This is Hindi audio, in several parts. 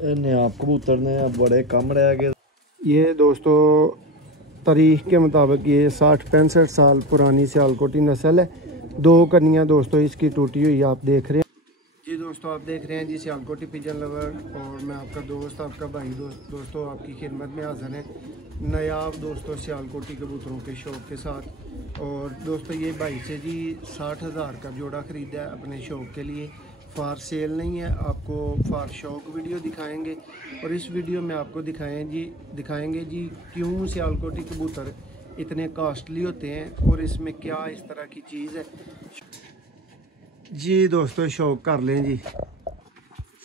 नायाब कबूतर ने बड़े कम रह गए। ये दोस्तों तारीख के मुताबिक ये 60-65 साल पुरानी सियालकोटी नस्ल है। 2 कन्नियाँ दोस्तों इसकी टूटी हुई आप देख रहे हैं। जी दोस्तों आप देख रहे हैं जी सियालकोटी पिजन लवर, और मैं आपका दोस्त आपका भाई दोस्तों आपकी खिदमत में हाजिर है नायाब दोस्तों सियालकोटी कबूतरों के शौक़ के साथ। और दोस्तों ये भाई से जी 60,000 का जोड़ा ख़रीदा है अपने शौक़ के लिए। फार सेल नहीं है, आपको फार शौक़ वीडियो दिखाएंगे। और इस वीडियो में आपको दिखाएंगे जी क्यों सियालकोटी कबूतर इतने कॉस्टली होते हैं और इसमें क्या इस तरह की चीज़ है। जी दोस्तों शौक़ कर लें जी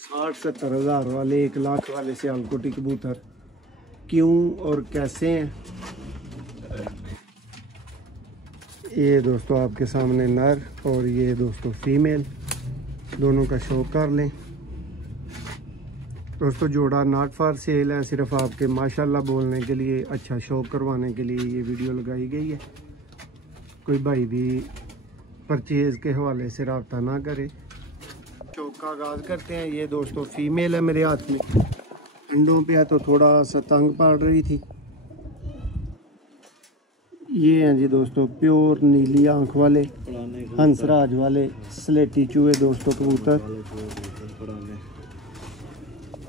60-70 हज़ार वाले 1 लाख वाले सियालकोटी कबूतर क्यों और कैसे हैं। ये दोस्तों आपके सामने नर और ये दोस्तों फीमेल, दोनों का शौक़ कर लें दोस्तों। जोड़ा नॉट फॉर सेल है, सिर्फ आपके माशाल्लाह बोलने के लिए, अच्छा शौक़ करवाने के लिए ये वीडियो लगाई गई है। कोई भाई भी परचेज़ के हवाले से रब्ता ना करे। शौक़ का आगाज़ करते हैं। ये दोस्तों फीमेल है मेरे हाथ में, अंडों पे है तो थोड़ा सा तंग पड़ रही थी। ये हैं जी दोस्तों प्योर नीली आंख वाले हंसराज वाले स्लेटी चूहे दोस्तों कबूतर।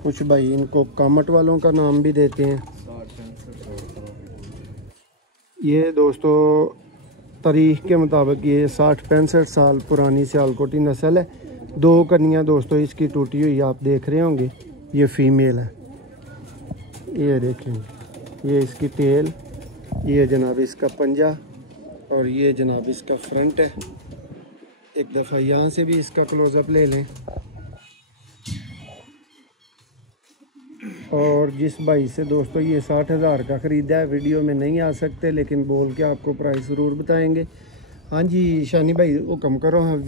कुछ भाई इनको कामट वालों का नाम भी देते हैं। ये दोस्तों तारीख के मुताबिक ये 60-65 साल पुरानी सियालकोटी नस्ल है। 2 कन्नियाँ दोस्तों इसकी टूटी हुई आप देख रहे होंगे। ये फीमेल है, ये देखें, ये इसकी टेल, ये जनाब इसका पंजा और ये जनाब इसका फ्रंट है। एक दफ़ा यहाँ से भी इसका क्लोज़अप ले लें। और जिस भाई से दोस्तों ये 60,000 का ख़रीदा है, वीडियो में नहीं आ सकते लेकिन बोल के आपको प्राइस ज़रूर बताएंगे। हाँ जी शानी भाई हुक्म करो। हाँ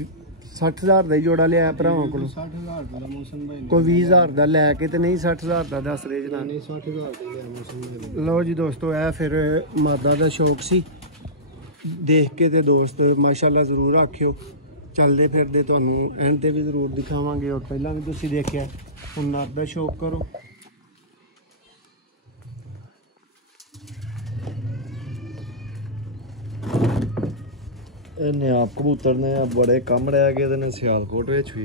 60,000 का जोड़ा लिया भरावां को। 60,000 का मौसम भाई कोई 20,000 का लैके तो नहीं 60,000 का दस रहे जना। 60,000 का लिया मौसम। लो जी दोस्तों है फिर मादा का शौक सी देख के तो दोस्त माशाल्लाह ज़रूर आखियो। चलते फिरते तुहानू एंड ते भी ज़रूर दिखावांगे और पहला भी तुसीं देखिया। हुण नर दा शौक करो। नायाब कबूतर ने बड़े कम रह गए ने सियालकोट विच भी,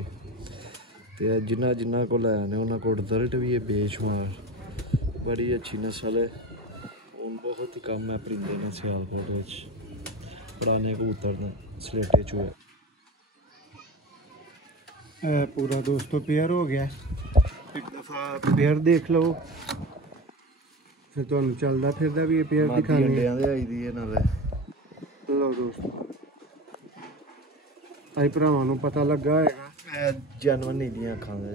ते जिन्ना को लैने उन्होंने को रिजल्ट भी है बेशुमार। बड़ी अच्छी नस्ल है, हूँ बहुत ही कम है परिंदे ने सियालकोट विच। पुराने कबूतर ने स्लेटे चूहे। पूरा दोस्तों पेयर हो गया। एक दफ़ा पेयर देख लो फिर तुहानू चलदा फिरदा भी ये पेयर दिखाने। लो दोस्तों भाई भरावां नू पता लगा है जानवर नीलियां अखां दे।